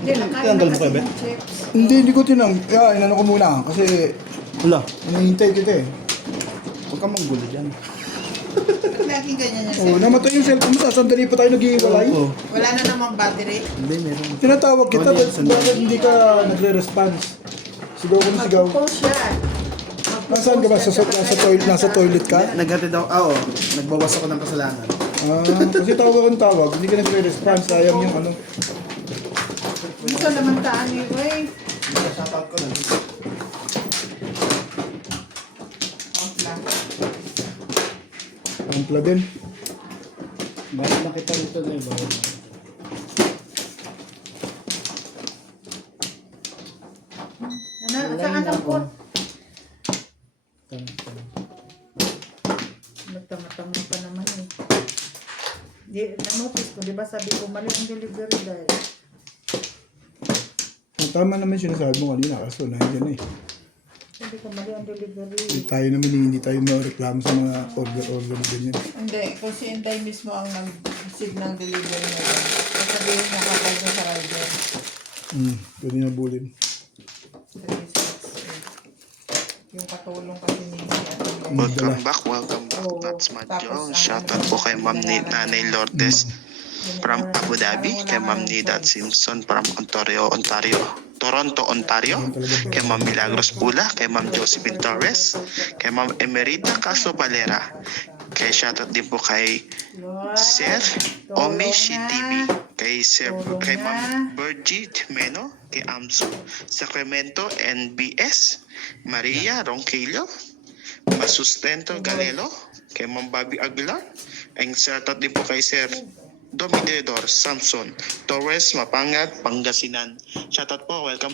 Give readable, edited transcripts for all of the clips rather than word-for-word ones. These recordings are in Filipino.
Hindi, nakain Tinanggal na mo kasi kayo, Ben? ng chips. Hindi ko inano ko muna kasi Wala. hinihintay kita eh. Huwag kang manggulo dyan. Ba't laging ganyan yung Oh, namatay yung cellphone mo. Sandali pa tayo nag-iiwalay. Oo. Wala na namang battery. Hindi, meron. Tinatawag kita, Oh, bakit sandali. bakit hindi ka nagre-response? Sigaw ko na sigaw. Mag-post yan. Nasaan ka ba? Nasa toilet ka? Naghatid ako, oo. Nagbawas ako ng kasalanan. Kasi tawag ako ng tawag, hindi ka nagre-response. Sayang yung ano. Gusto naman ta anyway. Shoutout ko lang. Outla. Ampla din. Bakit nakita rito na iba? Saan ang pot? Nagtama-tama pa naman eh. Di, na-notice ko, di ba sabi ko mali ang delivery dahil. Tama naman sinasabi mo kanina, kaso nandiyan eh. Sabi ko mali ang delivery. Tayo naman hindi tayo mareklamo sa mga order na ganyan. Hindi, kung si Inday mismo ang nag-signal delivery na yun. Sasabihin niya kapag sa rider. Pwede na bulin. Yung katulong kasi ni Welcome back. That's Madjong. Shoutout po kay Ma'am Nanay Lourdes from Abu Dhabi, kay Ma'am Nida Simpson from Toronto, Ontario, kay Ma'am Milagros Pula, kay Ma'am Josephine Torres, kay Ma'am Emerita Castro Valera, kay shoutout din po kay Sir Omeshi TV, kay Ma'am Birgit Meno, kay Amso Sacramento NBS, Maria Ronquillo, Masustento Galelo, kay Ma'am Bobby Aguilar, and shoutout din po kay Sir Dominador Samson Torres Mapangat, Pangasinan. Shoutout po, welcome.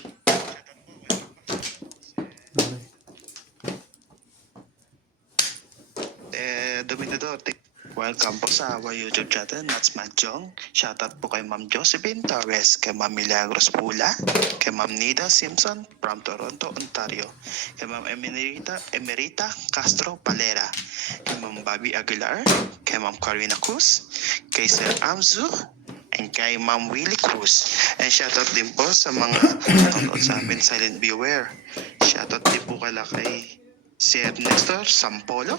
Dominador, welcome po sa our YouTube channel, That's Madjong. Shoutout po kay Ma'am Josephine Torres, kay Ma'am Milagros Pula, kay Ma'am Nida Simpson from Toronto, Ontario, kay Ma'am Emerita Castro Palera, kay Ma'am Bobby Aguilar, kay Ma'am Carina Cruz, kay Sir Amzu, and kay Ma'am Willie Cruz. And shoutout din po sa mga nanonood sa amin, silent viewer. Shoutout din po kay Sir Nestor Sampolo,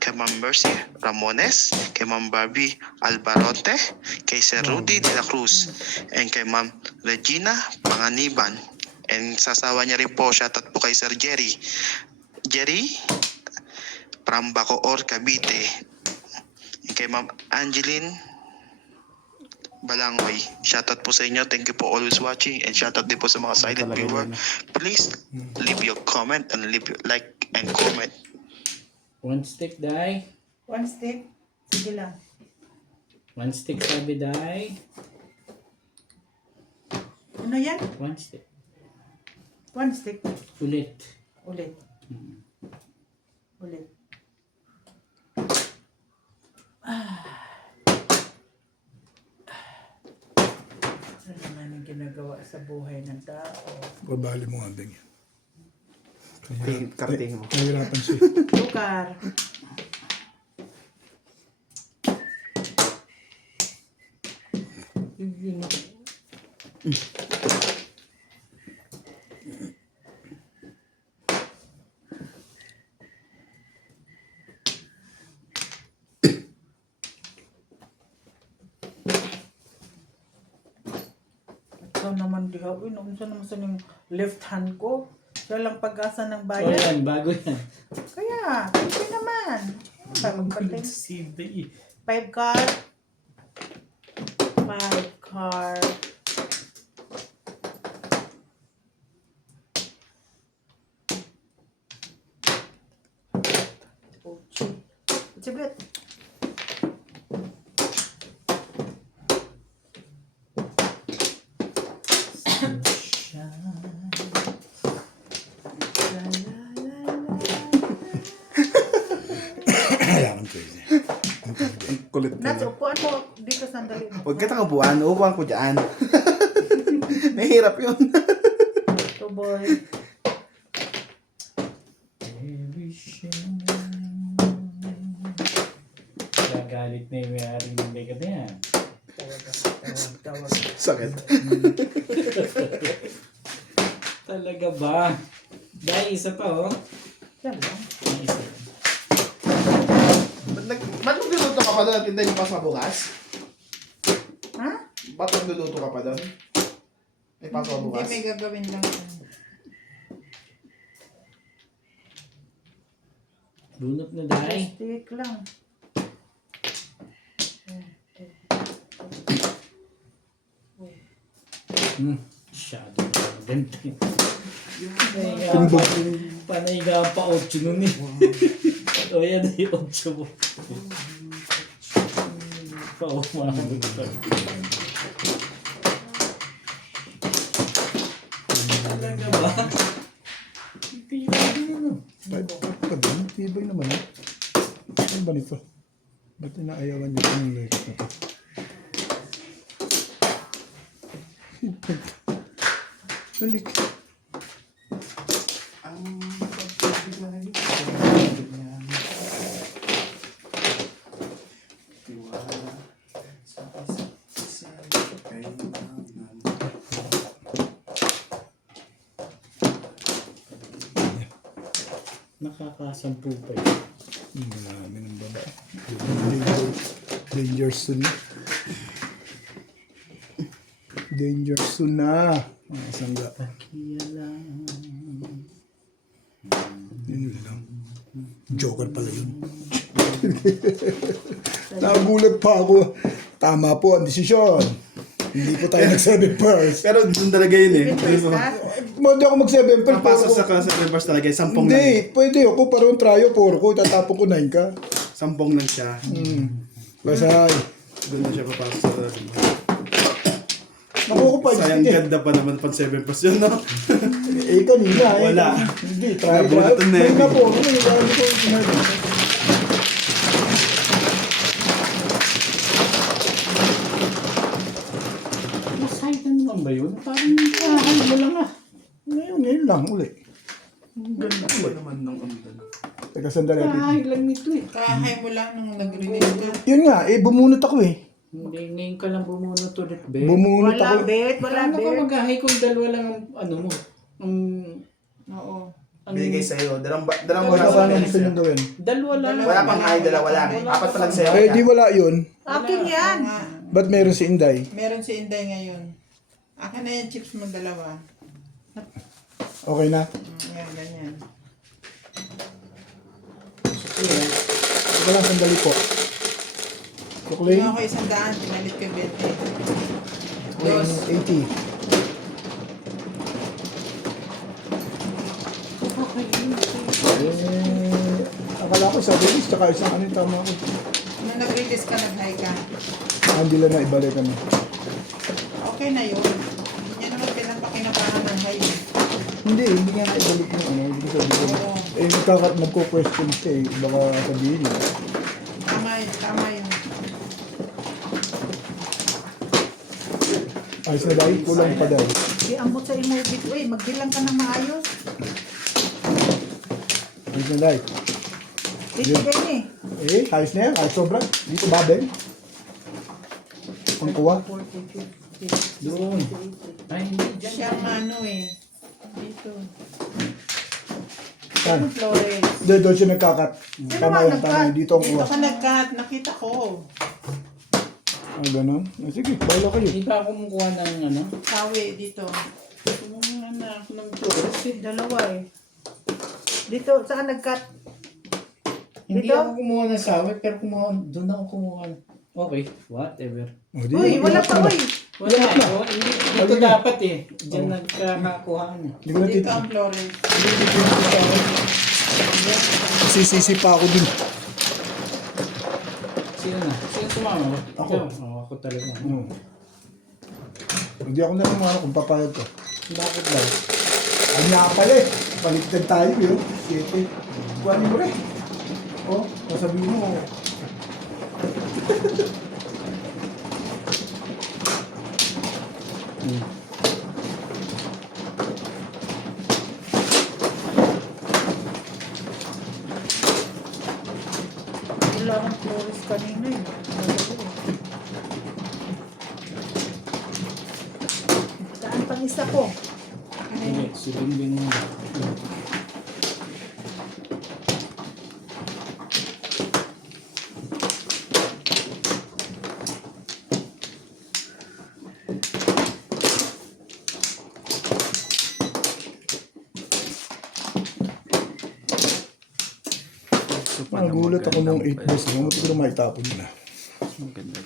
kay Ma'am Mercy Ramones, kay Ma'am Barbie Albaronte, kay Sir Rudy De La Cruz, and kay Ma'am Regina Panganiban. And sasawa niya rin po, shoutout po kay Sir Jerry from Bacoor, Cavite, and kay Ma'am Angeline Balangoy. Shoutout po sa inyo. Thank you po always watching, and shoutout din po sa mga silent viewer. Please leave your comment and leave your like and comment. One stick, Day. One stick. Sige lang. One stick, sabi, Day. Ano yan? One stick. One stick. Ulit. Ulit. Ulit. Ano naman ang ginagawa sa buhay ng tao? Babali mo nga, Beng. Karating mo. Nahirapan siya. Lugar. Ito naman diha. Uy, naunsa naman sa yung left hand ko. Siya lang pag-asa ng Oh, bayan. yan. Bago yan. Kaya, hindi naman. Ba, magpating. Si Day. 5 card. 5 card. Siblit. Kailangan ko yun. Ang kulit Nats, pala. upuan mo dito sandali. Huwag kita nga buwan, upuan ko dyan. Mahirap yun. Ito boy. Gagalit na yung may-ari ng bega na yan. Tawag. Sakit. Talaga ba? Dahil isa pa oh. Yan lang. Ang isa. Ba't magluluto ka pa doon at hindi mo pa sa bukas? Ha? Ba't magluluto ka pa doon? May pasok Hindi, bukas? may gagawin lang. Bunot na dahil. Stick lang. Shadow. Ganda yun. Timbog. Panay ka pa 8 nun eh. O yan yung 8 mo. Paumabot pa. Talaga ba? Tibay din Tibay naman eh. Ano ba nito? Ba't inaayawan niyo itong legs na to? Balik. Ang pagbibigay tiwala sa isa't isa kailangan. Nakakasampu pa yun. Marami ng babae. Danger soon. Danger soon na. Mga sangga. Pakialam. Yun lang. Joker pala yun. Nagulat pa ako. Tama po ang desisyon. Hindi po tayo nag-7 first. Pero doon talaga yun eh. First ka? Hindi ako mag-7 first. Papasok sa reverse talaga, 10 lang. Hindi, pwede ako. Parang tryo 4 ko. Itatapon ko 9 ka. 10 lang siya. Basay. Doon na siya papasok sa reverse. Nakuha ko 5 Sayang ganda pa naman pag 7 plus yun, no? Eh, kanina eh. Wala. Hindi, try. Nabulot ang neve. May po. May gano'n ko sinabi. Masaytan naman ba yun? Parang kahay mo lang ah. Ngayon lang uli. Ganda ko naman ng amdan. Teka, sandali. Kahay lang nito eh. Kahay mo lang nung nag-release ka. Yun nga, bumunot ako eh. Hindi, ngayon ka lang bumunot ulit, be. Bumunot Wala ako. bet, wala Paano ka bet. maghahay kung dalawa lang ang ano mo? Ang... Oo. ang Bigay sa'yo. Dalawang Wala baso pa na nang gusto niyong gawin. dalawa lang. Wala pang ay, dalawa lang. Apat pa lang sa'yo. Eh, di wala yun. Akin yan. Nga, Ba't meron si Inday? meron si Inday ngayon. Akin na yung chips mo dalawa. Okay na? Yan, ganyan. Teka lang, sandali po. Kuklay, Kung ako 100, pinalit ko 20. Dos. 80. Akala ko sa release, tsaka isang ano yung tama ko. Nung nag-release ka, nag-high ka. Hindi lang na ibalik ka na. Okay na yun. Hindi niya naman pinapakinabangan ng high. Hindi nga na ibalik yung ano. Hindi ko sabihin. Oo. Eh, magko-question siya eh. Baka sabihin niya. Tama yun, tama yun. Ayos na dahil, kulang pa dahil. Di ambot sa imobit. Uy, magbilang ka ng maayos. Ayos na dahil. Dito din eh. Eh, ayos na yan. Ayos sobra. Dito babel. Ang kuha. 40, 50, Doon. Ay, hindi dyan. Siya ang ano eh. Dito. Yan. Flores. Doon siya nagkakat. Tama ba yan, tama yan. Dito ang Dito kuha. ka nag-cut. Nakita ko. Ah, ganun? Ah, sige, bahala kayo. Hindi pa ako kumukuha ng ano? Sawi dito. Kumuha na ako ng flores eh. Dalawa eh. Dito, saan nag-cut? Hindi Dito? ako kumuha ng sawi, pero doon ako kumuha. Okay, whatever. Oh, di, Uy, wala pa uy. Wala ako. Hindi, dito dapat eh. Diyan nagkakakuhaan eh. Hindi ko na Dito ang Flores. Sisisi pa ako din. Sino na? Sino sumama ba? Ako. Ikaw? Oo, ako talaga. Hindi ako na naman kung papayag ko. Bakit daw? Ano nga pala eh. Baliktad tayo yun. Siyete. Kuhanin mo rin. Oh, sasabihin mo. Wala akong flores kanina eh. Saan pang isa ko? Hindi. Si Bingbing mo. Nagulat ako nung 8 balls na. Mati ko na maitapon na. Ang ganda.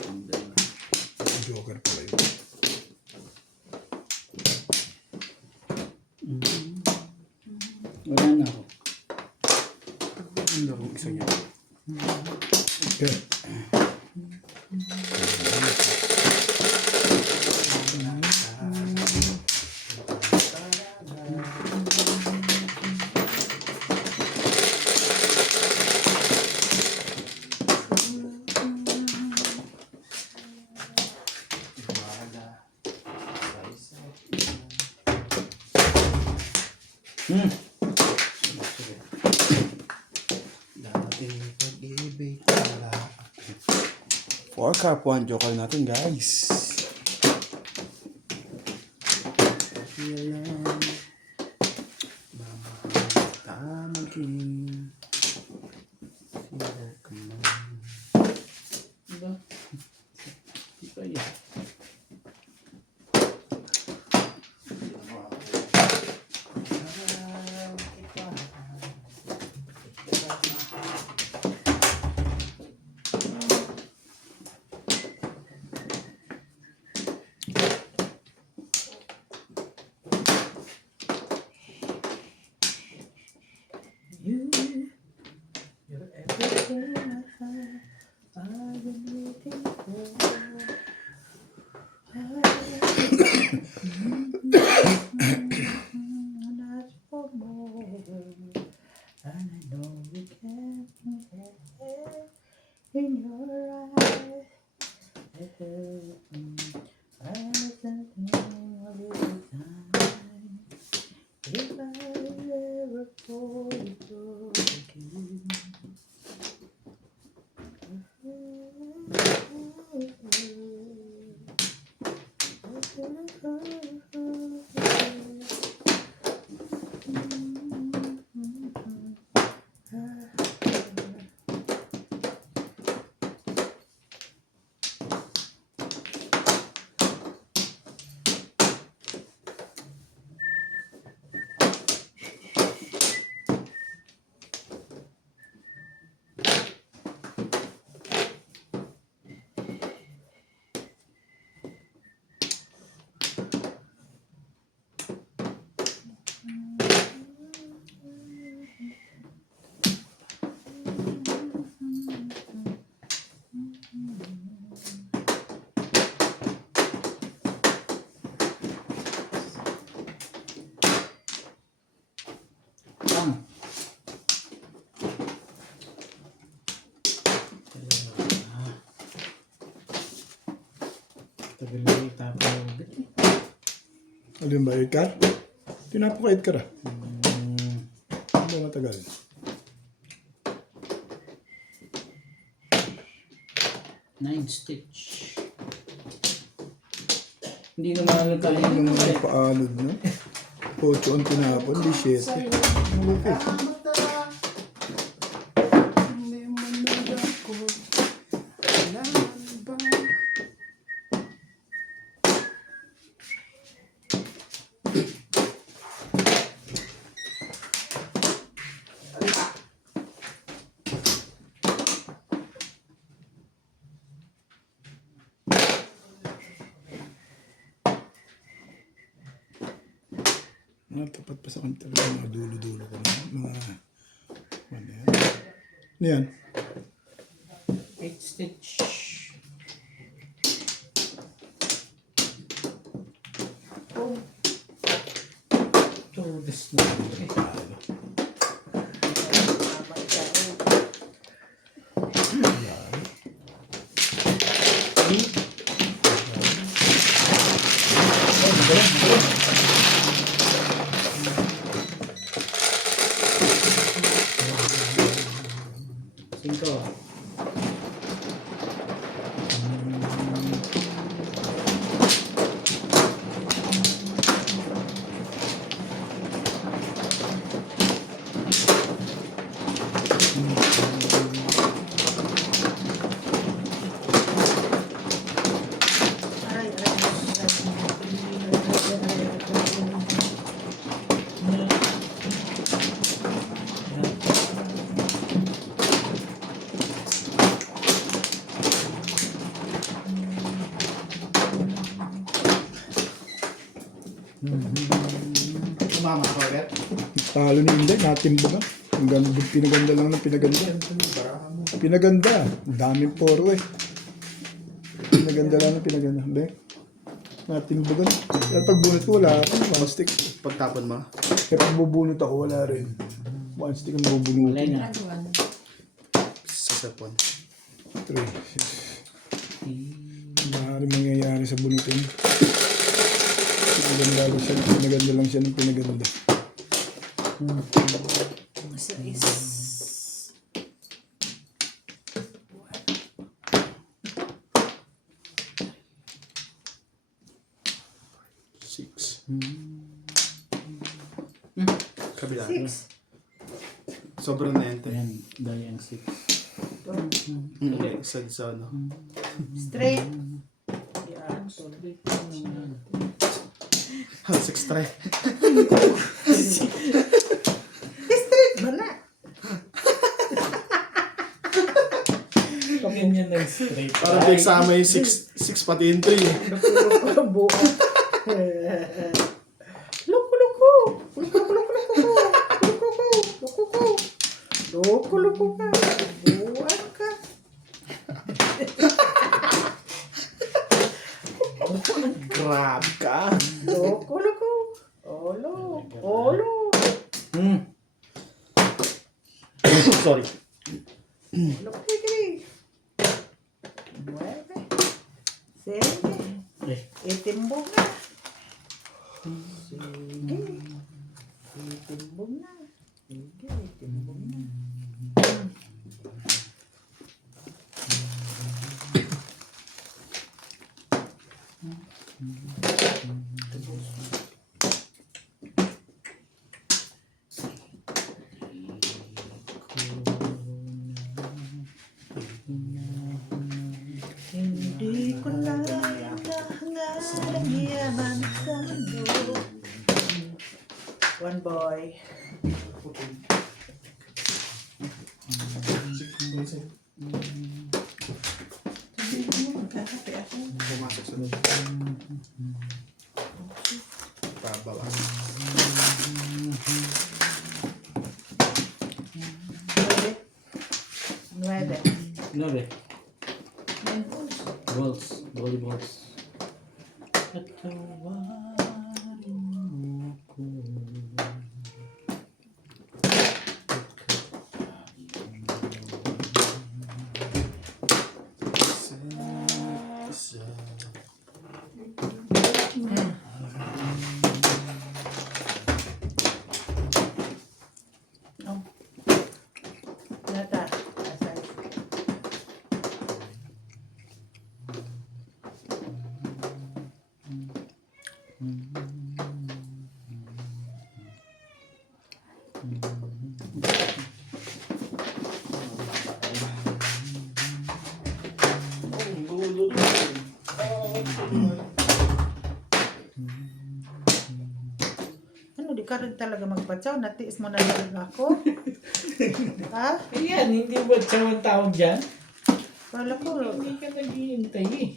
Joker pala yun. Wala na ako. Ang laro isa niya. Okay. Dating pag-ibig wala. 4 cup 1 joker natin guys. Kailan maging sila ka man. Diba? Di ba yan? You're everything I've been waiting for. And ask for more, and I know you can in your eyes. I something of your time. If I ever fall again. Tagal na itapon mo ulit eh. Alin ba, Edgar? Tinapakait ka na. Ano ba matagal? Nine stitch. Hindi naman tayo Yung mga paalod na. 8 ang tinapon, di 7. Malupit. Hindi man nagakot. Kailangan ba? Tapat pa sa kanya talaga mga dulo-dulo ko na. Mga... Ano yan? Ano yan? 8 stitch. So, this na eh. Cinco. Tumama ako agad. Talo ni Inday, natimbaga. Ang ganda, pinaganda lang ng pinaganda. Pinaganda. Ang daming poro eh. Pinaganda lang ng pinaganda. Be, natimbaga. Pero pag bunot ko, wala rin. One stick. Pagtapon mo. Kaya pag bubunot ako, wala rin. One stick ang Wala bubunutin. na. Sa sapon. 3. Maaaring mangyayari sa bunutin. Pinaganda lang siya ng pinaganda. Six. Kabila. 6. Sobrang nente. Ayan, dahil ang 6. Okay, sa ano. Straight. Yan. Six try. Straight ba na? Ganyan lang straight. Parang pinagsama yung six pati yung 3. Buo. Loko-loko. Loko-loko ka. Buwan ka. Grabe ka. Loko-loko. Olo. Olo. Sorry. Loko-loko. 9. 7. Eh, Itimbog na. Sige. Itimbog na. Sige, itimbog na. Hindi ko lang nahangarang yaman sa mundo. One boy. Pumasok sa pabawas. 9. 9. Balls. Volleyballs. Patawarin mo ko. Nata. Ano, di ka rin talaga magpatsaw? Natiis mo na lang ako? Ha? Ayan, hindi ba siya ang tawag dyan? Kala ko, Hindi ka naghihintay eh.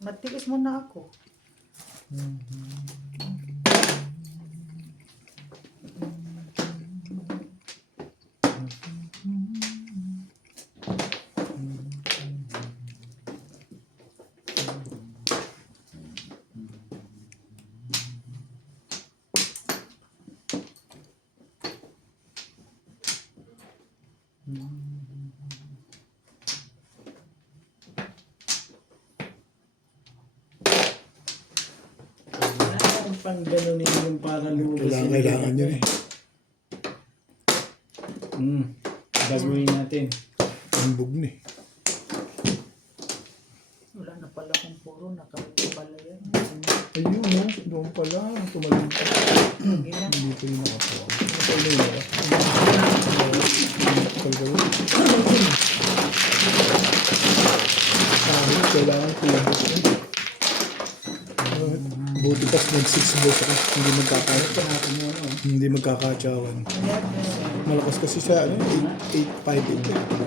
matiis mo na ako. Ang pang ganunin yung para lumabas. Kailangan yun eh. Gagawin natin. Ambog na eh. Wala na pala kung puro nakabit pala yan. Ayun no, doon pala. Tumalim pa. Sige na. Hindi ko yung nakapuha. Ito na yun ako. Kailangan kubos na. Buti pas mag-6 balls ako. Hindi magkakatsawan. Hindi magkakatsawan. Malakas kasi siya, 8-5-8.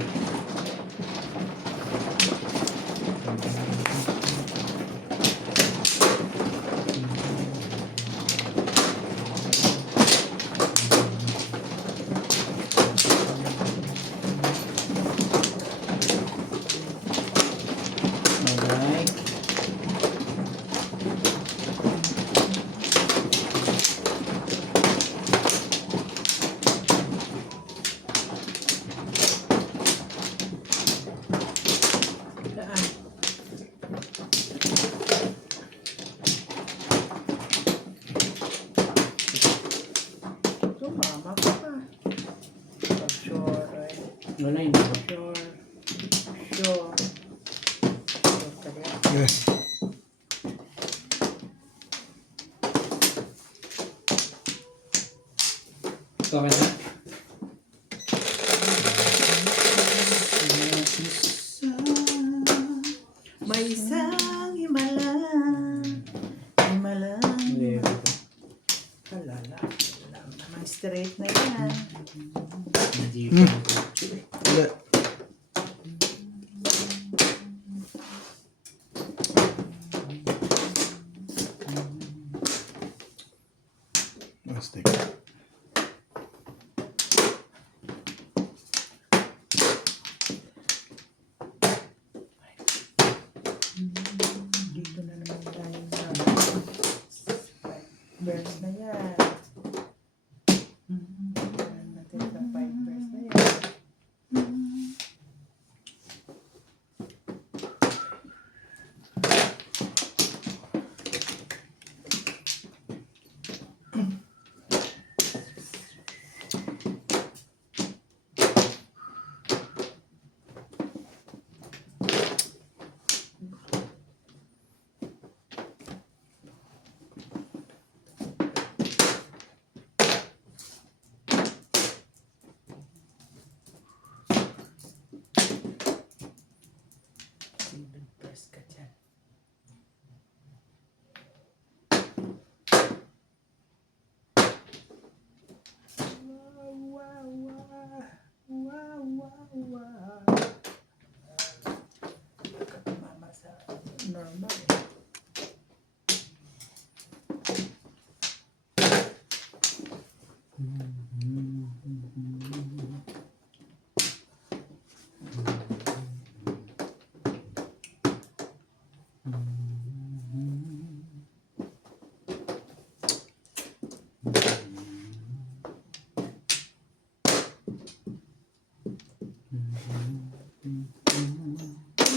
Okay na? May isang himala. Himala. Kalala. May straight na yan. Hindi pa. Wala. Astig. Dito na naman tayo sa verse na yan. Natin sa 5 verse na yan. Single verse ka dyan. Mama sa normal.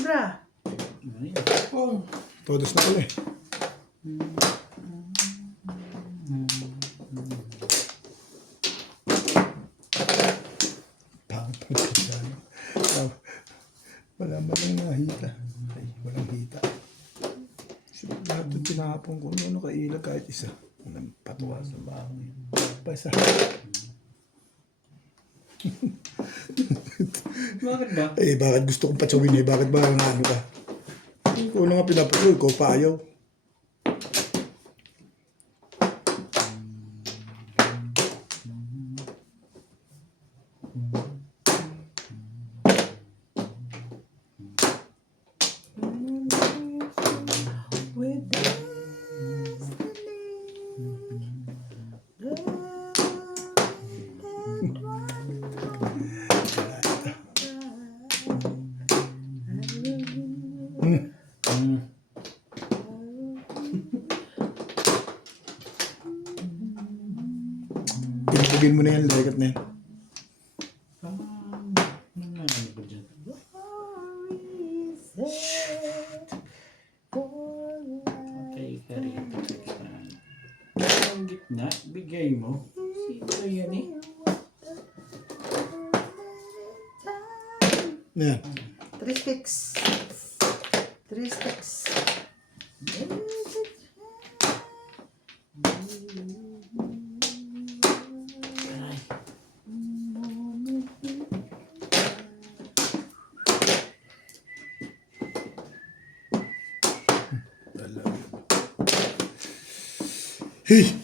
Bra, Todos na pala eh. Pangit ang piano. Wala man lang nakahita. Ay, walang hita. Lahat ito tinahapon ko. Ano kailag kahit isa. Walang patuwa sa bahay. Pasa. Bakit ba? Eh, bakit gusto kong patsawin eh? Bakit ba ang ano ka? Ikaw na nga pinapatuloy ko, pa ayaw. with Pinipugin mo na yan, lekat na yan. Ano ba dyan? Patay ka rin. Ang gitna, bigay mo. Sino yan eh? Yan. 3 sticks. 3 sticks. Hey!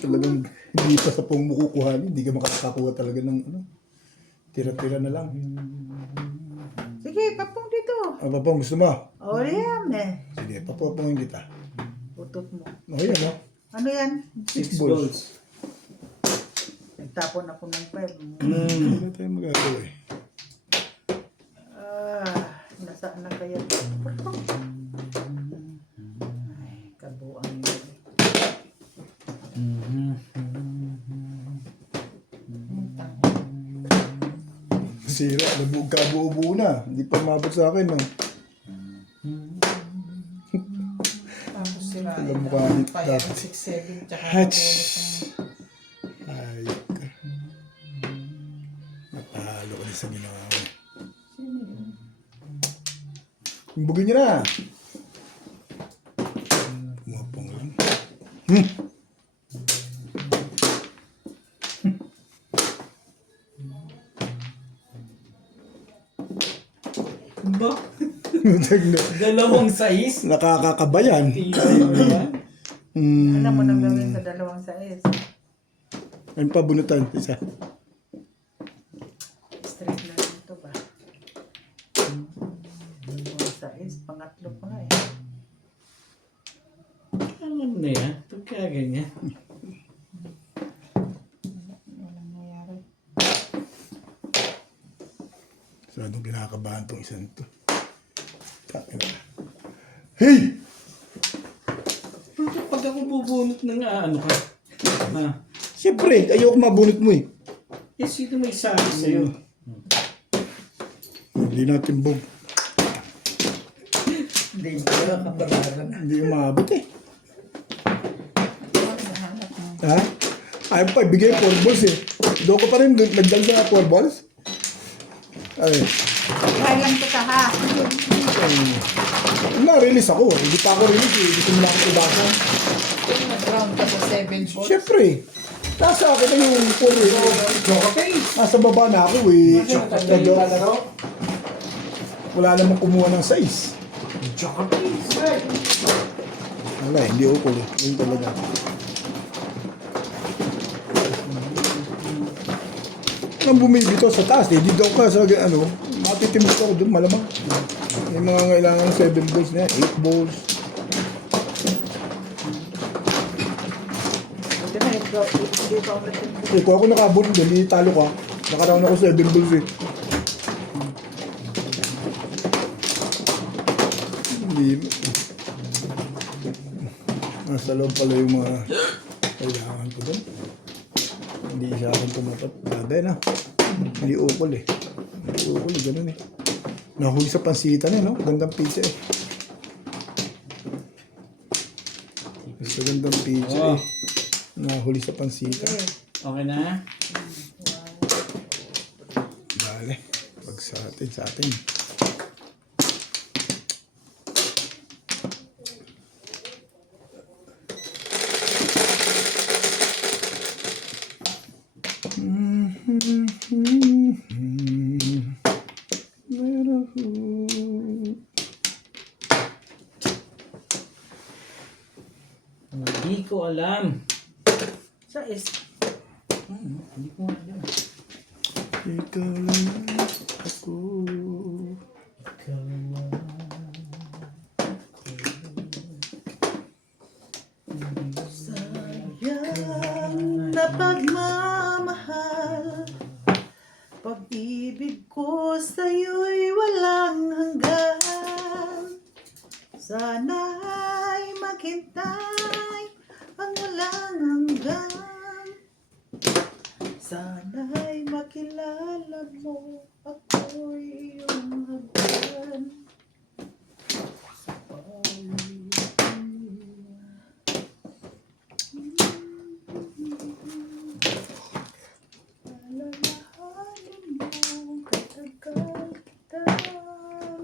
Talagang hindi pa sa pong mukukuhanin, hindi ka makakakuha talaga ng ano. Tira-tira na lang. Sige, papong dito. Ano pa pong gusto mo? O, yan eh. Sige, papapongin kita. Utot mo. O yan o. Ano yan? 6 balls. Nagtapon ako ng 5. Ano tayo magagawa eh. Nasaan na kaya? Ay, kabuang yun. Sira, nabug ka buo na. Hindi pa mabot sa akin no. Alam mo ka, Kaya dapat. ng 6-7 tsaka Hats. bonus ng... Ay, napahalo ko din sa ginawa ko. Bugin niyo na. Pumapong lang. Ba? Nakakakabayan. Dalawang sais? Nakakakabayan. Tibay naman. Alam mo nang gawin sa dalawang sais. Ayun pa, bunutan. Isa. Straight na dito ba? Dalawang sais, pangatlo pa nga eh. Alam na yan. Ito kaya ganyan. Walang nangyari. Masyadong kinakabahan tong isang to. Hey! Bakit pag ako bubunot ng ano ka? Siyempre, ayoko mabunot mo eh. Eh, sino may sabi sa'yo? Hindi natin bug. Hindi ko kapalaran. Hindi umabot eh. Ha? Ayaw pa, ibigay 4 balls eh. Doon ko pa rin nagdal sa 4 balls. Ay, Try lang kita ha. na-release ako. Hindi pa ako release eh. Gusto mo na ako tubasan. Kung nag-round ka sa 7 balls. Siyempre. Nasa akin na yung 4 eh. Nasa baba na ako eh. Wala namang kumuha ng size. Wala, hindi ako eh. Yun talaga. Nang bumibito sa taas eh. Dito ako sa ano, matitimis ako doon malamang. May mga kailangan ng 7 balls na yan, 8 balls. Buti na ito. Hindi pa ako natin. Eh, kung ako nakabulong doon, di talo ka. Nakaroon ako 7 balls eh. Hindi. Nasa loob pala yung mga kailangan ko doon. Hindi sa akin tumapat. Dada na. Hindi ukol eh. Hindi ukol eh, ganun eh. Nahuli sa pansitan eh, no? Gandang pizza eh. Basta gandang pizza Oh. eh. Nahuli sa pansitan. Okay na? Dale. Pag sa atin. Hindi ko alam. Sa is. Hindi ko alam. Ikaw lang ako. Ikaw lang. Sayang na pagmamahal. Pag-ibig ko sa'yo'y walang hanggan. Sana'y maghintay ang walang hanggan. Sana'y makilala mo ako'y iyong hagdan. Sa paligid. Alalahanin mo katagal kita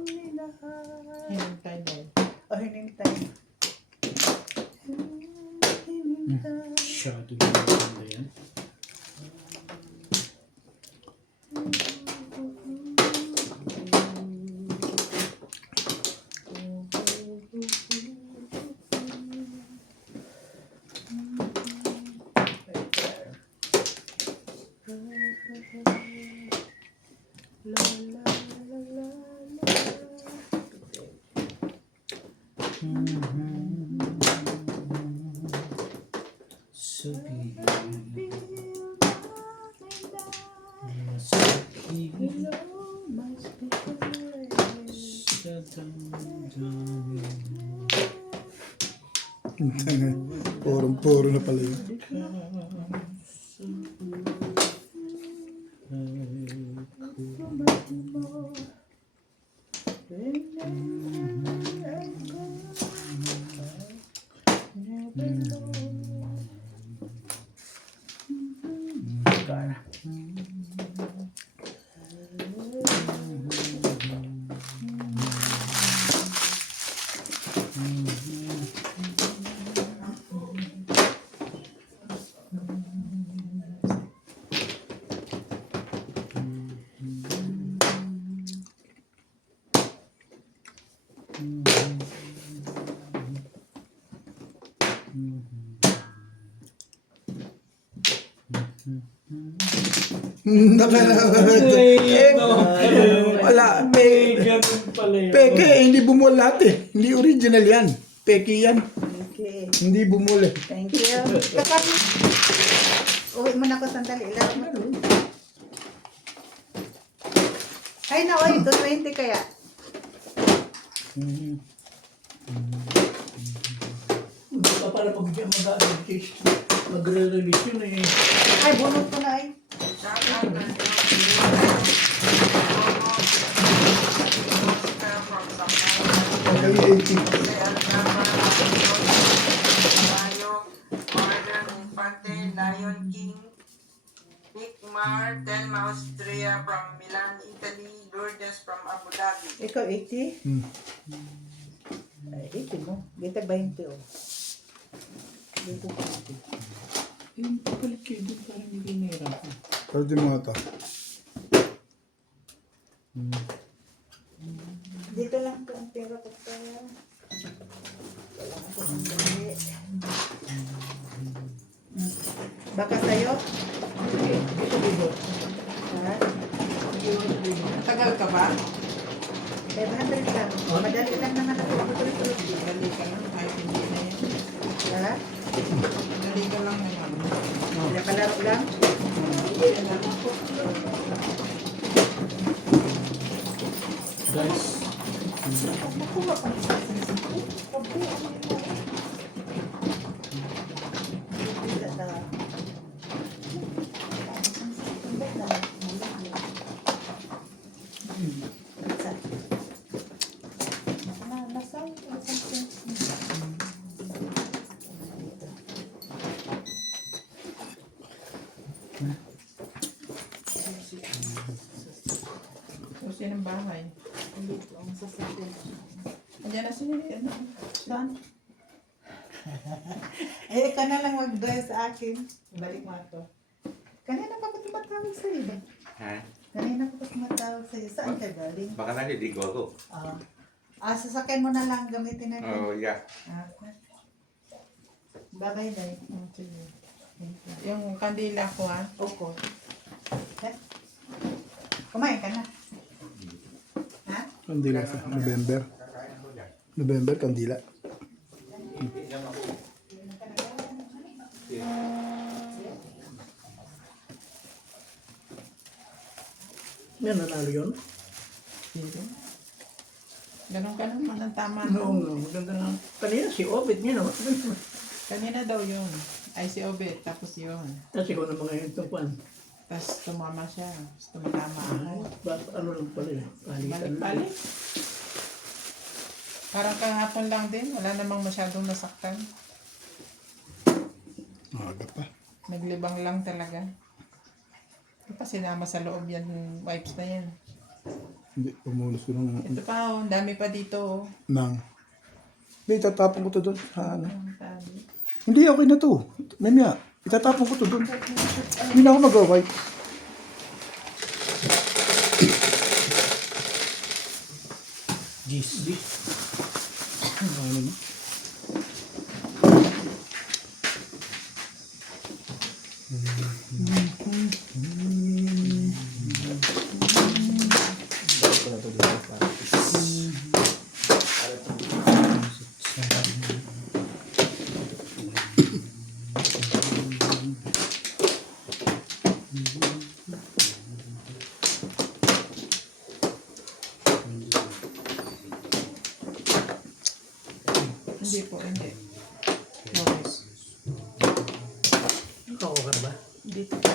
minahal. Hinintay din. Oh, hinintay. Hinintay. Shadow na maganda yan. La la la la la. Sabi. Feel my Sabi. hello, my special lady. Sa damdamin. Puro na pala yun. Wala, May ganun pala yun. peke, hindi bumul lahat eh. Hindi original yan. Peke yan. Okay. Hindi bumul eh. Thank you. Kapag uwi mo na ako sandali. Ilaro mo to. Ay na, oy. 220 kaya. Hindi ka pala pagbigyan mo daan. Magre-release yun eh. Ay, bunot ko na ay. Magaling 80. Lion King, Mar, Telma, Austria from Milan, Italy, Lourdes from Abu Dhabi. Ikaw 80? Hmm. Ay, 80 mo. Dito 20 oh. Dito 20. Yung papalit kayo doon parang hindi nahirapan. Pwede mo ito. Dito lang po ang pera ko pa. Wala ako sandali. Baka sa'yo? Ha? Tagal ka ba? 500 lang. Madali lang naman ako. Dali ka lang, kahit hindi na yan. Ha? Dali ka lang naman. Wala kalaro lang? Guys, Nakuha pa ng isa. Gusto ng bahay. Dito ang sasakyan. Andiyan na sila. Saan? Eh, ikaw na lang mag-dress sa akin. Balik mo ako. Kanina pa ko tumatawag sa iyo. Ha? Kanina pa ko tumatawag sa iyo. Saan ka galing? Baka naliligo ako. Sasakyan mo na lang. Gamitin natin. Oh, yeah. Bye-bye, Day. Sige. Yung kandila ko ha. Oko. Kumain ka na. Ha? Kandila sa November. November, kandila. yan nanalo yun. Ganun ka naman ang tama. No, maganda na. Kanina si Obit niya no. Kanina daw yun. Ay si Obet, tapos yun. Tapos ikaw na mga yung tupan. Tapos tumama siya. Tapos tumatama ako. Ano lang pala eh. Palitan lang. Balik-balik. Parang kahapon lang din. Wala namang masyadong nasaktan. Aga pa. Naglibang lang talaga. Di pa sinama sa loob yan yung wipes na yan. Hindi, pumulos ko ng... Ito pa oh, ang dami pa dito oh. Nang. Hindi, itatapon ko to doon. Ano? Ang dami. Hindi, okay na to. Mamaya, itatapon ko to doon. Hindi na ako mag-wipe. Gis. Ano na? Hindi po, hindi. Ikaw ka na ba? Dito po.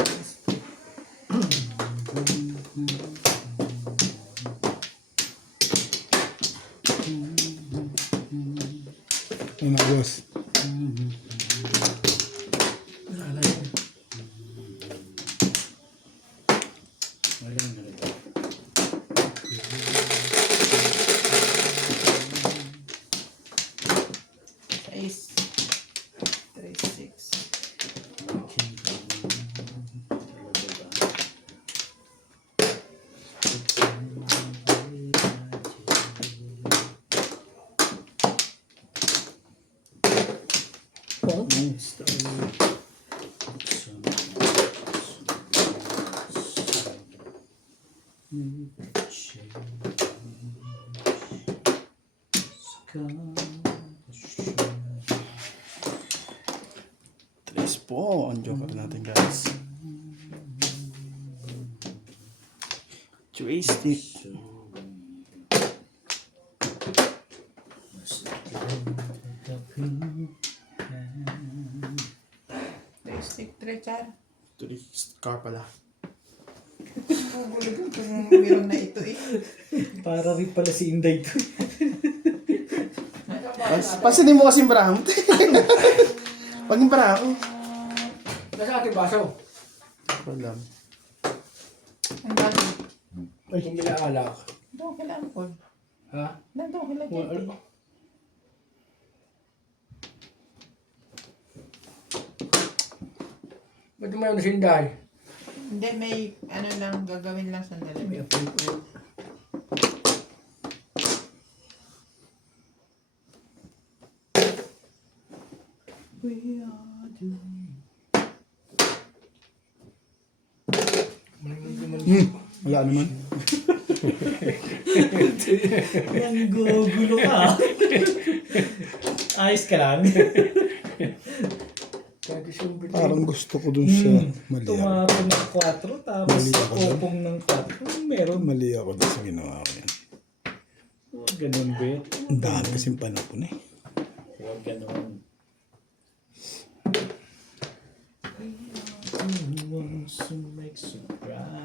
Ano, boss? Tres po ang joker natin guys. Joystick. Stick 3, Char. Car pala. Gugulo ko kung meron na ito eh. Para rin pala si Inday to. Pansinin mo kasing barang. Pag yung barang. Nasa ating baso. Wala. Ang dami. Ay, hindi na alak. Doon kila Ampol. Ha? Nandun kila Jetty. Ba't mo yung nasinday? Hindi, may ano lang, gagawin lang sandali. May apoy ko yun. Wala naman. Ang gugulo ka. Ayos ka lang. Kaya December Parang gusto ko dun sa mali ako. Tumapon ng 4 tapos Mali ako dun. kopong ng 4. Meron. Mali ako dun sa ginawa ko yan. Huwag ganun, Bet. Ang dami kasing panapon eh. Huwag ganun.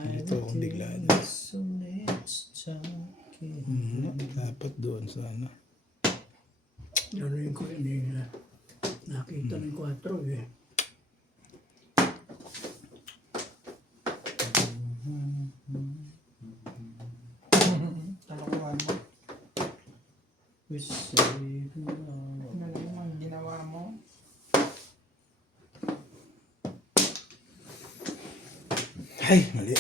Dito akong bigla na. Dapat doon sana. Naroon ko yun eh. Nakita ng 4 eh. Talakuhan mo. We save now. Ano naman ginawa mo? Ay, mali.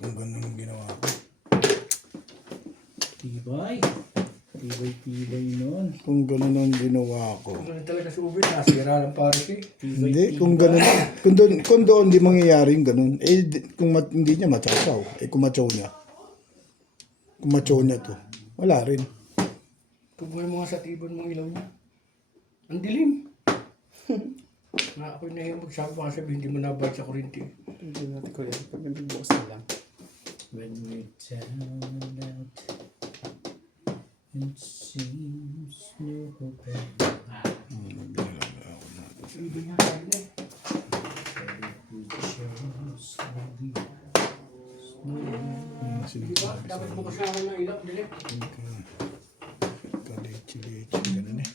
Kung ganun ang ginawa ko. Tibay. Tibay nun. Kung ganun ang ginawa ko. Kung talaga si Ubi, nasira ng pares eh. Hindi, kung ganun. Kung doon di mangyayari yung ganun. Eh, kung hindi niya matsasaw. Eh, kung matsaw niya. Kung matsaw niya to. Wala rin. Tubuhay mo nga sa tibon mong ilaw niya. Ang dilim. Ako'y nahimog sabi mo kasi hindi mo nabay sa kurinti. Hindi natin ko yan. Pag nagbukas na lang. When we're down and out, it seems no hope. Hindi nga kaya na eh. Di ba? Dapat bukas na ako ng ilaw. Dilim. Kalechi-lechi, ganun eh.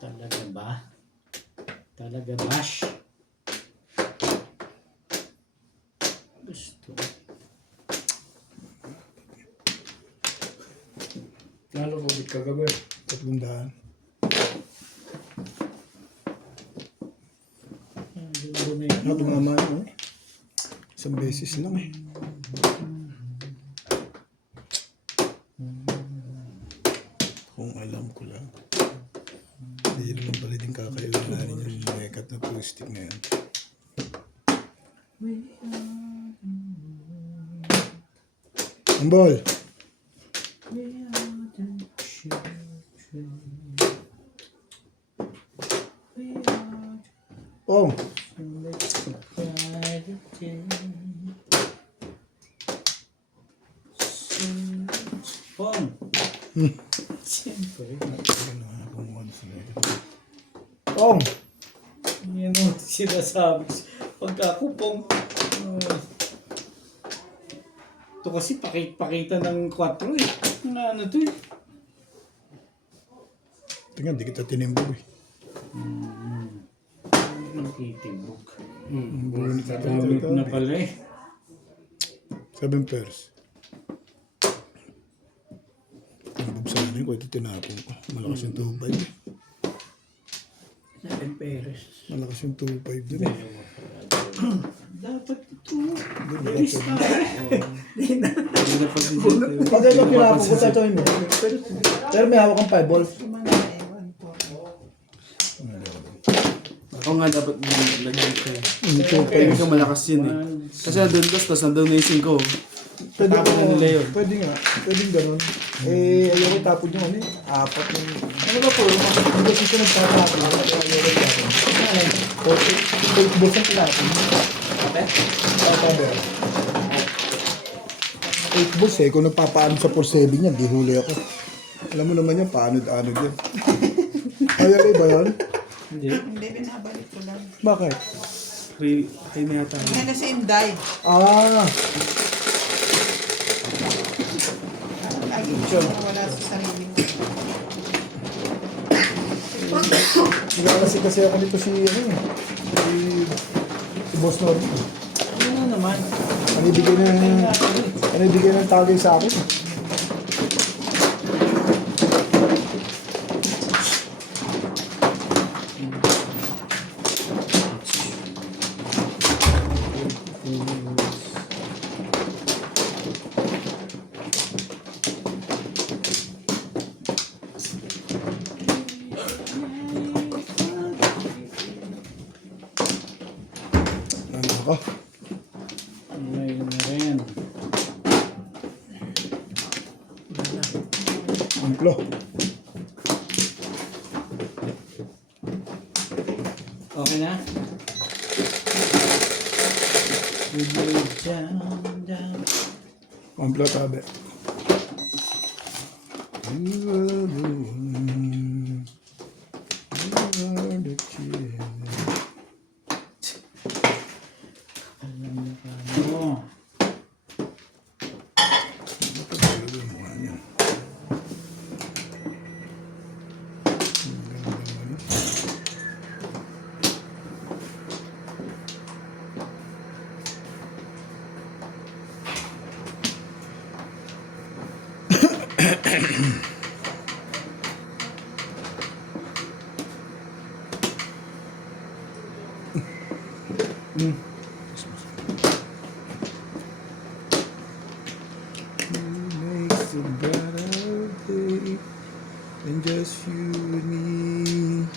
Talaga ba? Talaga bash? Gusto. Lalo Ubi kagabi. 300. Gulo na yun. Tumama yun eh. Isang beses lang eh. Kung alam ko lang. Hindi naman pala din kakailanganin yung mekat na twisting na yan. Ambol! Oh! Pong! Siyempre. Oh! Yan ang sinasabi. Pagkakupong. Ito kasi pakita ng 4 eh. Ano to eh. Tingnan, di kita tinimbog eh. Nakitibog. Buwan Gamit na pala eh. 7 pairs. Tinabog sa akin ko, ito tinapon ko. Malakas yung 2.5 eh. 7 peres. Malakas yung 2.5 din eh. Dapat ito. Hindi Release ba na. Hindi na pag-isip. pag ito pinapag ko sa mo. Pero may hawak kang 5 balls. Mga ewan ko. Oo nga, dapat lagyan ko eh. Ito, Pwede ka malakas yun eh. Kasi nandun ka, tapos nandun na yung 5. pwede Tapos na nila yun. Pwede nga. Pwede ganun. Ayoko tapon yung ano eh. 4 yung... Ano ba po? Yung kasi nagtatapon. Ayoko tapon. 8 balls ang tinapon. Taber. 8 balls eh. Kung nagpapaano sa 4-7 yan, di huli ako. Alam mo naman yan, paanod-anod yan. Ayari ba yan? Hindi. Hindi, binabalik ko lang. Bakit? Kaya na yata. Ngayon na si Inday. Ah! Lagi siya wala sa sarili mo. Nagkakasi kasi ako dito si, ano eh, si Boss Nori. Ano naman? Ano ibigay ng tagay sa akin? Ano ako? Ay, na rin. Amplo. Okay na? Amplo tabi. You are the one. You are the kid. Ano? Makes a brighter day than just you and me.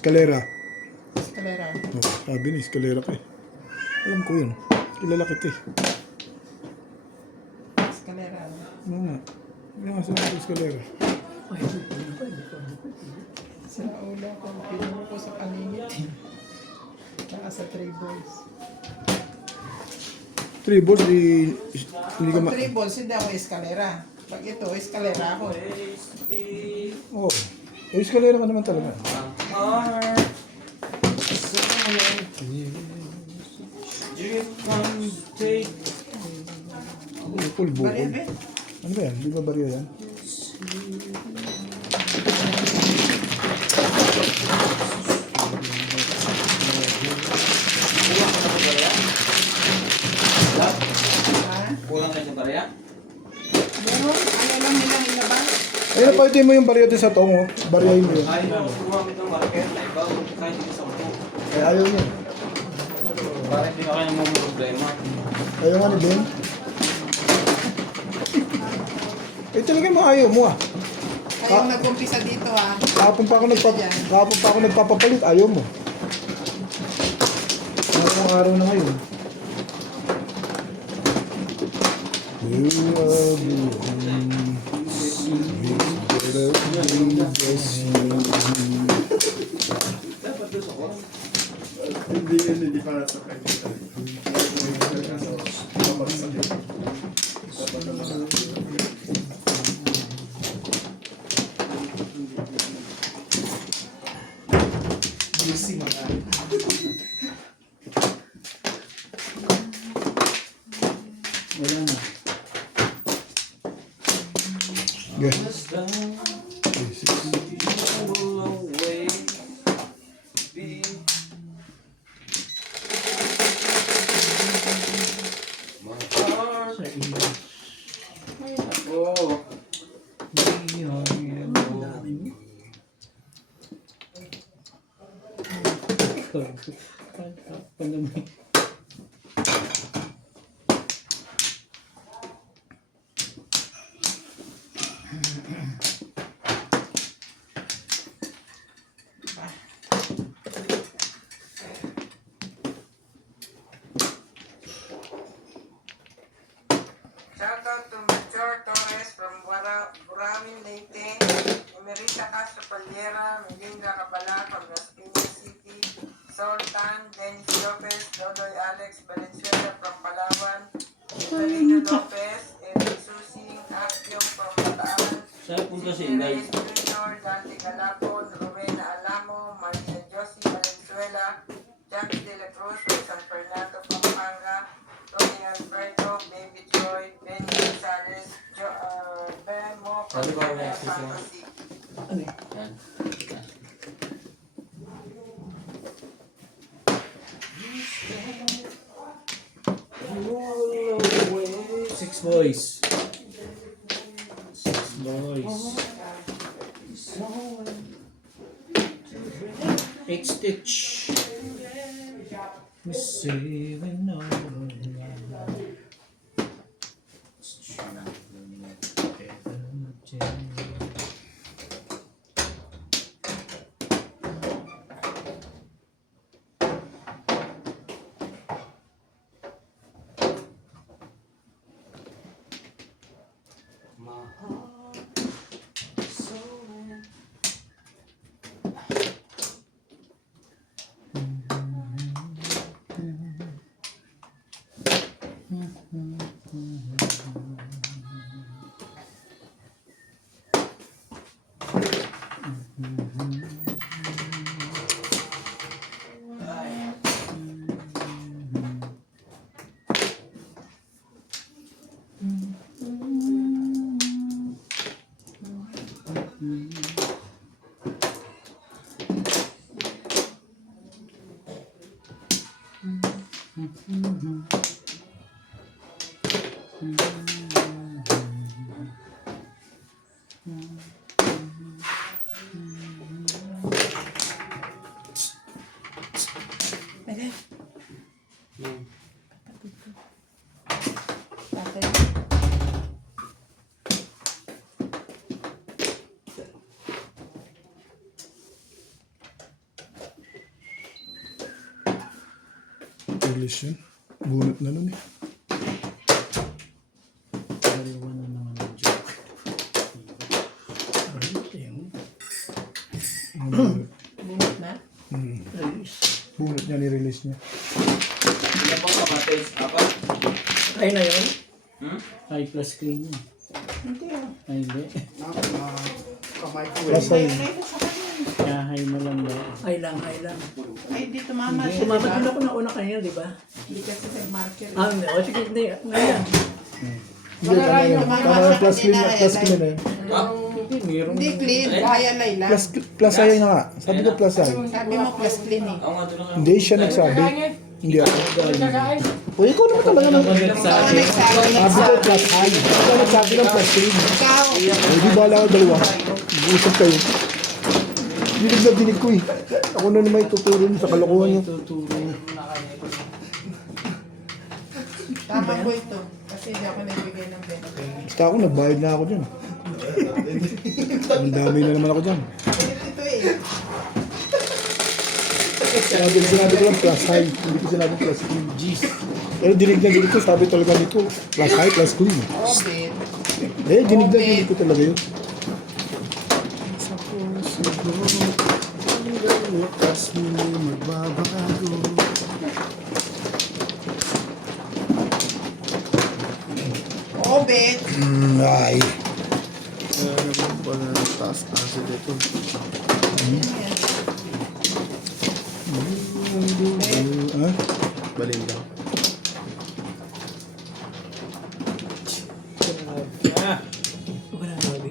Eskalera. Eskalera. Oh, sabi ni eskalera ka eh. Alam ko yun. Kilala kita eh. Eskalera. Oo nga. Hindi nga sabi ko eskalera. Sa ulo ko, pinuno ko sa paningit. Saka sa 3 balls. 3 balls, hindi ka Pag ma... 3 balls, hindi ako eskalera. Pag ito, eskalera ako. Oo. Oh. Eh, eskalera ka naman talaga. You come take. Full bukol. Barebe? Ano ba yan? Di ba barya yan? Ha? Kulang kayo sa barya? Meron, ayaw lang nilang ilabas. Ayun, pwede mo yung barya doon sa tongo. Baryahin mo yun. Ayaw mo gumamit ng marker na iba kahit hindi sa upo. Ay, ayaw niya. Para hindi na kayo mga problema. Ayaw nga ni Ben. Eh, talaga mo ayaw mo ah. Ayaw nag-umpisa dito ha. Kahapon pa ako nagpapapalit, ayaw mo. Anong araw na ngayon? Hindi para sa kanya. Wala na. Yeah. Sa English. Oh. Ang daming Shoutout to Major Torres from Buramin, Leyte, Emerita Castro Paliera, Melinda Cabala from Las Piñas City, Sultan, Dennis Lopez, Dodoy Alex Valenzuela from Palawan, Vitorino Lopez, Eric Susing, Akyong from Bataan, Saan punta si Inday? Reyes Jr., Dante Calapon, Rowena Alamo, Maria Josie Valenzuela, Jackie De La Cruz from San Fernando, Pampanga, Tony Alberto, Baby Troy, Benny Gonzalez, Bemo from Ano ba ang Canela next ito? Fantasy. ano eh. Yan. Six boys. Six boys. Eight stitch. Receiving no English yun. Bunot na nun eh. Dalawa na naman ang joke. Bunot na. Bunot niya, ni-release niya. Ilan bang kamatis? Apat? Ay na yun. High plus screen yun. Hindi ah. Ay, hindi. Plus ay, Kaya high na lang daw. Ay lang, ay lang. Ay, di tumama siya. Sumama diba? din ako na una kanina, di ba? Hindi kasi nag-marker. Hindi. O sige, hindi. Ngayon. hindi, tama yun. Tama yun, plus clean na, plus clean na yun. Hindi, meron. Hindi clean. Kaya layla. Plus ay nga. Sabi ko plus ay. Sabi mo plus clean eh. Ako nga doon lang. Hindi siya nagsabi. Hindi ako. O, ikaw naman talaga Ano na. ba nagsabi? Sabi ko, plus high. Ikaw nagsabi ng plus 3. Ikaw. O, di bala ako dalawa. Mag-uusap kayo. Dinig na dinig ko eh. Ako na naman ituturo niyo sa kalokohan niyo. Tama ko ito. Kasi hindi ako nagbigay ng benta. Basta ako, nagbayad na ako dyan. Ang dami na naman ako dyan. Ito eh. Sinabi ko lang plus high. Hindi ko sinabi plus clean. Pero dinig na dinig ko, sabi talaga nito. Plus high, plus clean. Obit. Eh, dinig na dinig ko talaga yun. Wakas mo magbabago. Obit. Ay. Kaya naman pala taas acid ito. Ha? Balin lang. Huwag na sabi.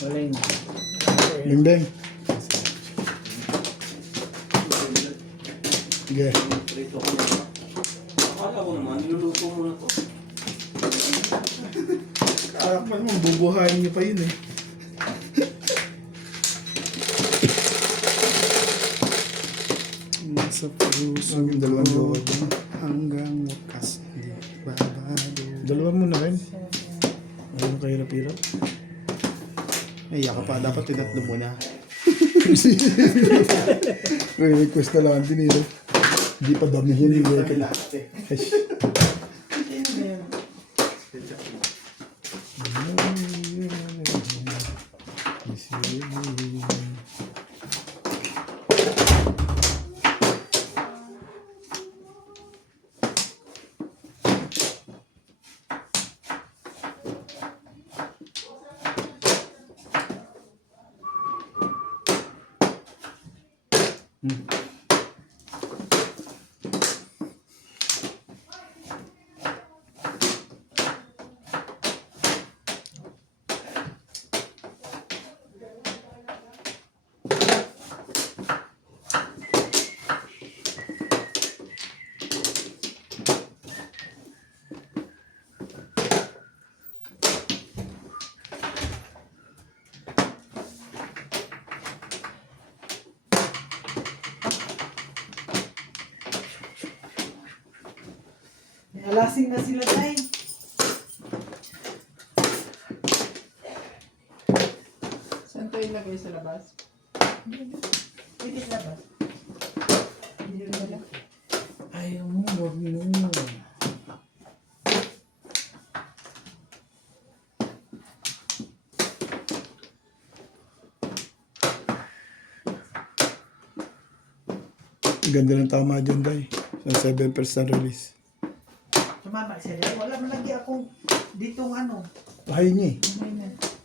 Wala yun. Bing bing. Sige. Akala ko naman, niluluto mo na to. Arak man mo, bubuhayin niyo pa yun eh. Nasa puso Ang dalawang jowa ko dyan. hanggang wakas di babago. Dalawa mo na rin. Ayaw kayo hirap-hirap. Naiyak ka pa, dapat tinatlo mo na. Request na lang din nila. Hindi pa damihin yung record. Ay. Alasing na sila tayo. Saan ito ilagay sa labas? Pwede sa labas. Hindi rin wala. Ayaw mo, wag mo. Ganda ng tama dyan, Day. Sa 7% release. Tumama sila. Wala man lagi akong ditong ano. Bahay niya eh.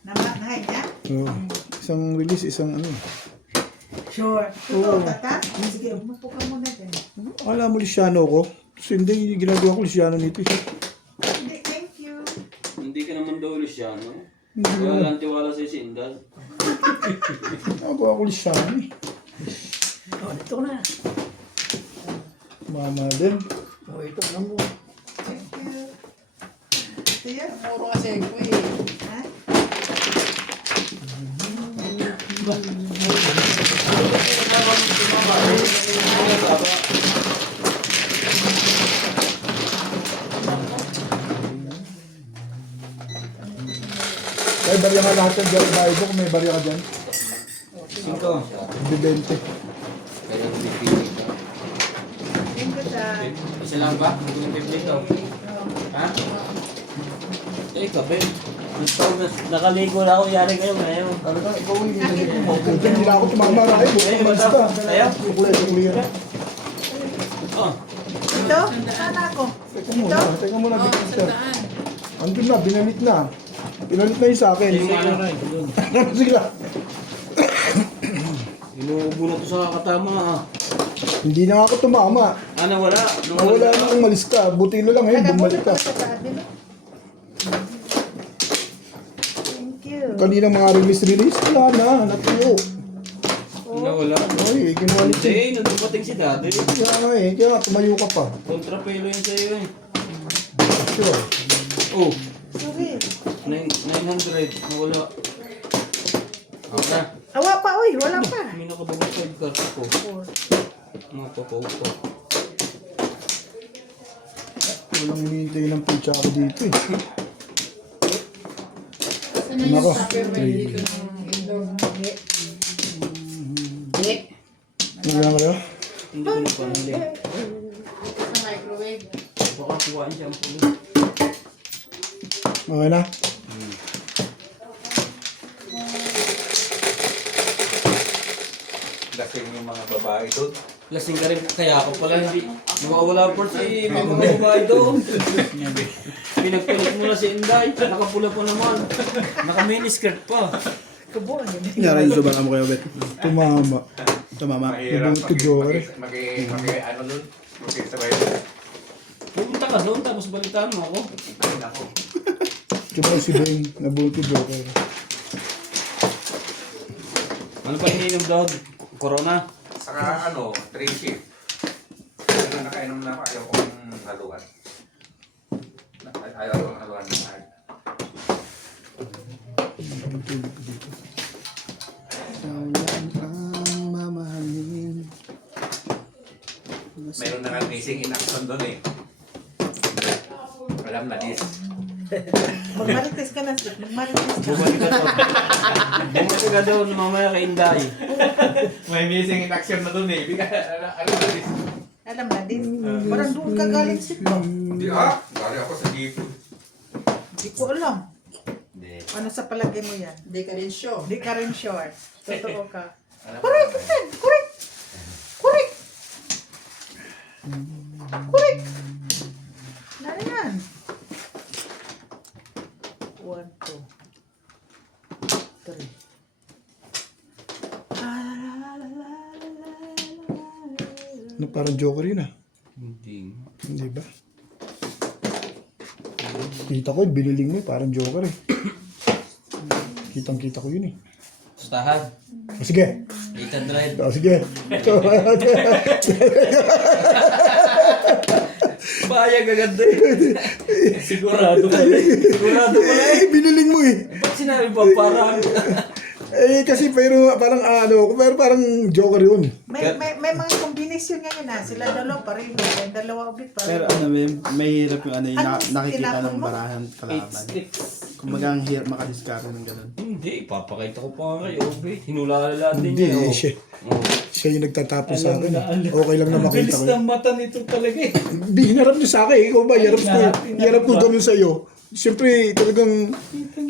Nahay niya? Oo. Isang release, isang ano. Sure. Totoo, tata? Sige, umupo ka muna dyan. Alam mo, Luciano ko. Kasi hindi, ginagawa ko Luciano nito eh. Hindi, thank you. Hindi ka naman daw Luciano. Hindi ko Wala lang tiwala sa Sindal. ginagawa ko Luciano eh. Oh, ito na. Mama din. Oh, ito na mo. Thank you. Tiyan. Muro kasi ko eh. Ha? Ay, barya nga lahat ng dyan. Bahay ko kung may barya ka dyan. 5. Bibente. Thank you, Dad. Isa lang ba? Hindi ko ito. Ha? Eh, kape. Nakaligo na ako, yari kayo ngayon. Talaga, ikaw yung ginagawa mo. Dyan, hindi na ako tumamarahay. Bukas ka. Ayaw? Kukulay yan. Oh. Ito? Saan ako? Teka muna, Victor. Andun na, binanit na. Binanit na yun sa akin. Sige lang. Inuubo na to sa katama ah. Hindi na ako tumama. Ah, nawala. Nawala na umalis ka. Buti na lang ngayon, bumalik ka. Thank kaninang mga release, wala na, natuyo. Nawala. Ay, ginawa nito. Hindi, nung dumating si daddy. Kaya nga kaya nga, tumayo ka pa. Kontrapelo yun sa'yo eh. Sure. Oh, Sorry. 900. Nawala. Ako na. Awa pa, uy. Wala pa. May nakababang 5 cards ko. 4. Mga papaupo. Walang hinihintay ng pizza ako dito eh. Saan na Nako. yung Tupperware dito ng indoor? Hindi. Wala kayo? Hindi ko na panali. Sa microwave. Baka kuhaan siya ang pulo. Okay na? Lasing yung mga babae doon. Lasing ka rin. Kaya ako pala hindi. Nakawala po si mga babae doon. Pinagpalit mo na si Inday. Nakapula pa naman. Naka-miniskirt pa. Kabuan yun. Nangyari yung sobrang mo kayo, Bet. Tumama. Tumama. Ibang ito joker. Ano doon? Sabay. Pupunta ka doon tapos balitaan mo ako. Ako. Tsaka si Beng, nabuti joker. Ano pa ininom daw? Corona? Saka 3 shift. Ano nakainom na ako, ayaw kong haluan. Ayaw kong haluan ng hard. Saulan ang mamahalin. Meron na nga missing in action doon eh. Alam na this. Magmarites ka na, Sip. Magmarites ka. Bumalik ka doon. Bumalik ka doon mamaya kay Inday. May missing in action na doon eh. Ano na this? Alam na din. Parang doon ka galing, Sip. Hindi galing ako sa dito. Hindi ko alam. Hindi. Ano sa palagay mo yan? Hindi ka rin sure. Hindi ka rin sure. Totoo ka. Alam Correct, mo, Fred. Correct. Correct. Correct. Ano yan? 1, 2, 3. Ano, parang joker yun ah. Hindi. Hindi ba? Kita ko, biniling mo eh, parang joker eh. Kitang-kita ko yun eh. Pustahan. O sige. 800. O sige. Bayag agad din. Sigurado ka eh. Sigurado pala eh. Biniling mo eh. Ba't sinabi pa parang? Eh kasi pero parang joker yun. May mga kombinasyon ngayon na. Sila dalawa pa rin. May dalawa ulit pa Pero rin. may hirap yung yung Ano, nakikita tinapon ng mo? barahan kalaban. It's. Kumbaga ang hirap makadiskarte ng ganun. Hindi, ipapakita ko pa kay Obe. Hinulala din Hindi niya. eh, oh. siya yung nagtatapos sa akin. Okay lang na makita ko. Ang mata nito talaga eh. Hinarap niyo sa akin. Ikaw ba? Hinarap ko ganun sa'yo. Siyempre, talagang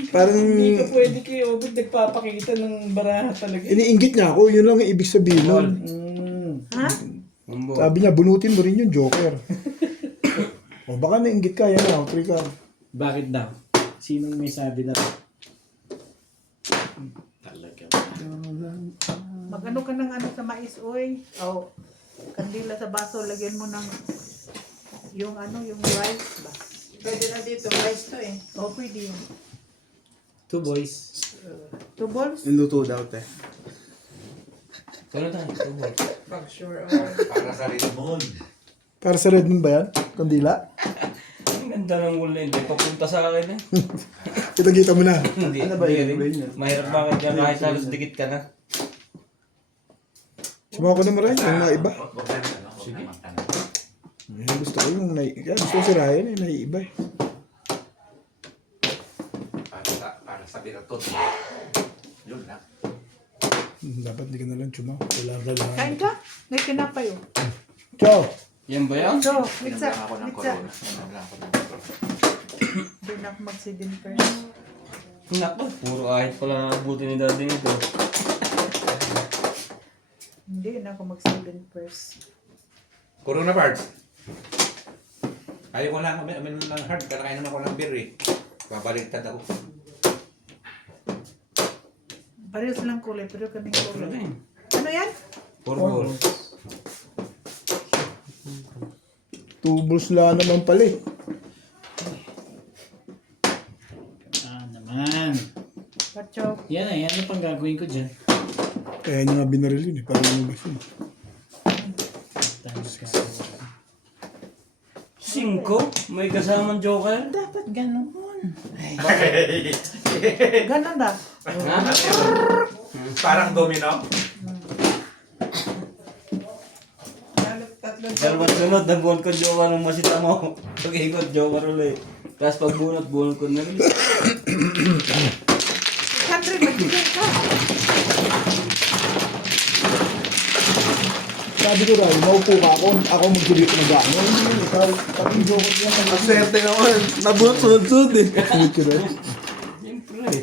parang Hindi ka pwede kayo. Ba't nagpapakita ng baraha talaga? iniinggit niya ako. Yun lang ang ibig sabihin nun. Ha? Mambo. Sabi niya, bunutin mo rin yung joker. O baka nainggit ka, yan na, free ka. Bakit daw? Sinong may sabi na talaga? Mag-ano ka ng ano sa mais, oy. O, kandila sa baso. Lagyan mo ng yung yung rice ba? Pwede na dito. Rice to eh. O, pwede yun. 2 boys. 2 balls? Niluto daw, te. Kano tayo? Tuboy. Pag sure. para sa Redmond. Para sa Redmond ba yan? Kandila? Ang ganda ng wall na hindi. Papunta sa akin eh. Kitang-kita mo na. Hindi. Ano ba hindi yun? rin. Mahirap bakit yan kahit halos dikit ka na. Sumama ko na mo rin, yung mga iba. Sige. Gusto ko yung gusto ko si Ryan eh, naiiba eh. Para sa binatot. Yun lang. Dapat hindi ka na lang tsuma. Wala ka lang. Kain ka? May tinapay, oh. Ciao! Yan ba yan? So, pizza. Pinaglang ako ng Pizza. corona. Pinaglang ako ng corona. Hindi na ako mag-sidin first. Naku, puro ahit pala nakabuti ni daddy nito. Hindi na ako mag-sidin first. Corona parts. Ayaw ko lang, amin lang hard. Kalakain naman ako ng beer eh. Babaliktad ako. Parehas lang kulay, pero kaming Ano kulay. din? Ano yan? Puro balls. Tubos lang naman pala eh. Naman. Pacho. gagawin ko dyan. Kaya niya nga binaril yun eh. Para lumabas yun. Times ka. 5? May kasamang joker? Dapat ganun. Ganun na. Ha? Parang domino. Dalawang sunod, nag-buwan ko joker ng masita mo. Pag-ikot, joker ulit. Tapos pag bunot ko na rin. 100, magbigay ka. Sabi ko raw, naupo ka ako magsulit na gano'n. Ikaw, pati joke niya. Ang swerte naman. Nabunot sunod-sunod eh. Sulit ko rin.